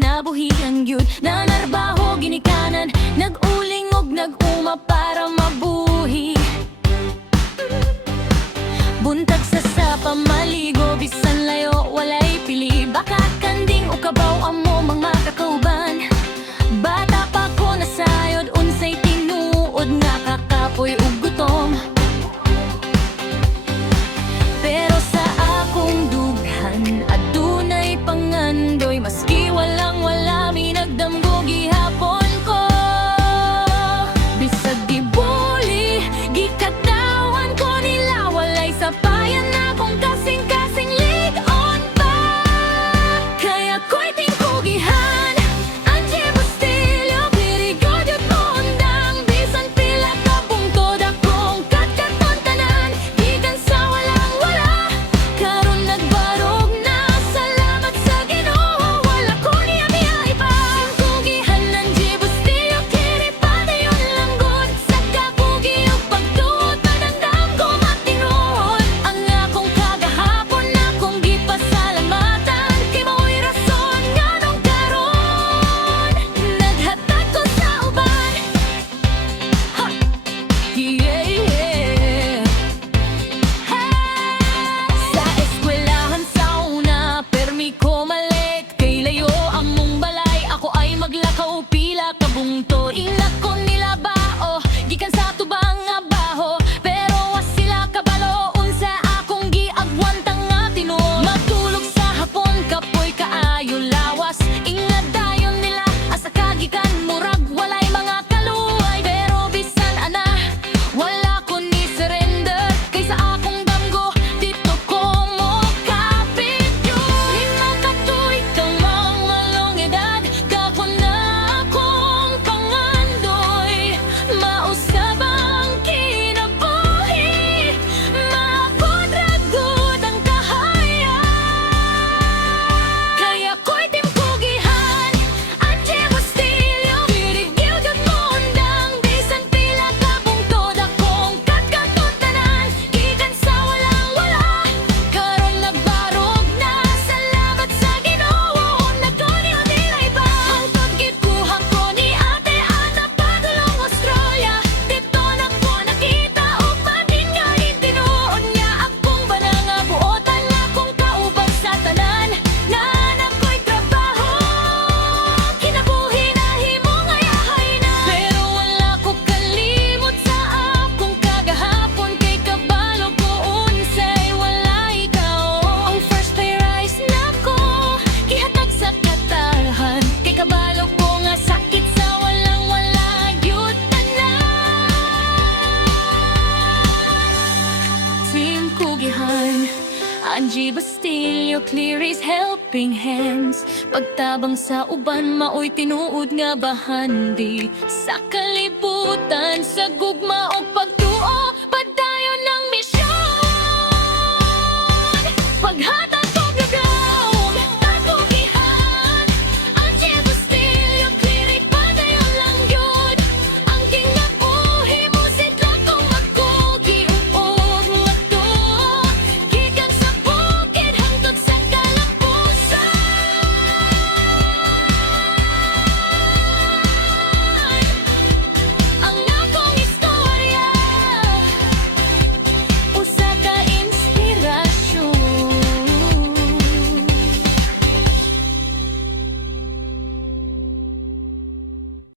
kinabuhian gyud. Nanarbaho ginikanan, nag-uling og nag-uma para mabuhi. Buntag sa pamaligo, bisan layo walay pili. Bakat kanding o kabaw amo mga kakauban. Bata pa ko nasayod, unsay tinuod nga kakapoy ug gutom. Pero sa akong dughan, adunay pangandoy. Maski walang wala, minagdamgo gihapon ko. Bisag gibuli, gikatawan ko nila. Walay sapayan akong kasing-kasing ligon pa. Kaya ko'y tingkugihan, Angie Bustillo, pirigod yun mo undang. Bisan pila ka bungtod akong katkatontanan. Gikan sa walang wala, karon nagbarog na. Salamat sa Ginoo, wala ko niya iba. Tingkugihan, Angie Bustillo, kiripata yun lang good. Sa kapugi o pagtuot, panandam ko matinuod. Ang akong kagahapon, akong gipasalamatan. Kay mao'y rason nga nung karon naghatag ko sa uban. Ha! Yeah, yeah. Sa eskwelahan sa una, permi ko malit. Kay layo among balay, ako ay maglakaw pila ka bungtod. Ingnak ko nila bao, gikan sa tubang nga baho. Pero was sila kabalo, unsa akong giagwantang nga tinuod. Matulog sa hapon, kapoy kaayo lawas. Ingad dayon nila, asa kagikan murag walay mga kaluway. Pero bisan ana, wala ko ni surrender. Kay sa akong damgo, dito ko mo kapit yun. Lima ka tuig kang malong edad, gapon na akong pangandoy. Mausab ang kinabuhi, mapodragod ang kahayag. Kaya ko'y timpugihan, Angie Bustillo, pirigil yun mo undang. Bisan pila ka bungtod akong katkatontanan. Gikan sa walang wala, karon nagbarog na. Salamat sa Ginoo, nagkuni o nila iba. Hangtod gid kuha ko ni ate Ana padulong Australia. Dito na ko nakita og manin nga itinuod niya. Akong bananga buotan akong kaubang sa tanan. Naanak ko'y trabaho, kinabuhi na himong ayahay na. Pero wala ko kalimot sa akong kagahapon. Kay kabalo ko unsay wala ikaw. Ang first pay rise na ko, gihatag sa katahan. Kay kabalo ko nga sakit sa walang wala gyud tanan. Team Kugihan, Angie Bustillo, Cleary's helping hands. Pagtabang sa uban, mao'y tinuod nga bahandi. Sa kalibutan, sa gugma o pagtuo,